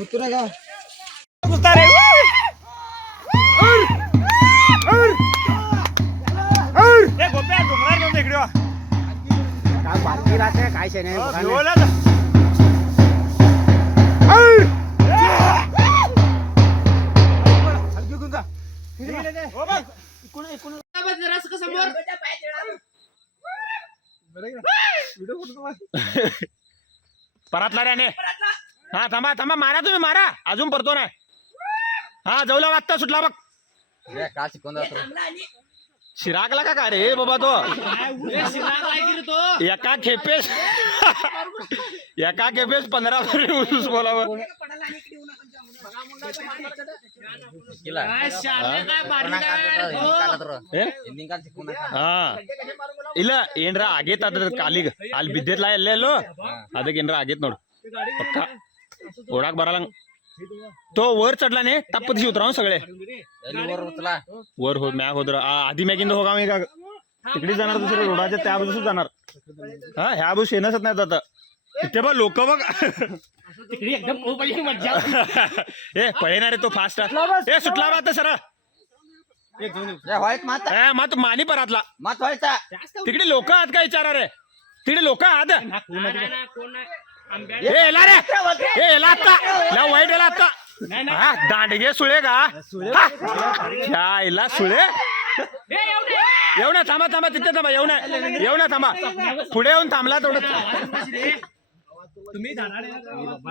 भुतुरा का बारकी राहते काय नाही परतला रे हा थांबा थांबा मारा तुम्ही मारा अजून परतो नाही हा जवला वाजता सुटला बघ का शिकवून शिरागला का रे बाबा तो एका खेपेस 15 ऊस बोलावं ಇಲ್ಲ ಏನ್ರ ಆಗೇತ ಅದ್ರ ಕಾಲಿಗೆ ಅಲ್ಲಿ ಬಿದ್ದಿದ್ಲ ಎಲ್ಲೆಲ್ಲೋ ಅದಕ್ಕೆ ಏನ್ರ ಆಗೇತ್ ನೋಡು ಪಕ್ಕ ಓಡಾಕ್ ಬರಲ್ಲ तो वर चढला ने टप्पत उतराव सगळे वर हो मॅग होत आधी मॅगिंद हो का तिकडे जाणार दुसरं रोडाच्या त्या बाजूस जाणार हा ह्या बाजूस येणंच नाही आता इथे बघ लोक बघ ए पळणार तो फास्ट ए सुटला बा आता सर मत मानी परातला तिकडे लोक आहात का विचारा रे तिकडे लोक आहात वाईट आता दांडगे सुळे का आईला सुळे येऊ ना थांबा थांबा तिथे थांबा येऊ ना थांबा पुढे येऊन थांबला तेवढं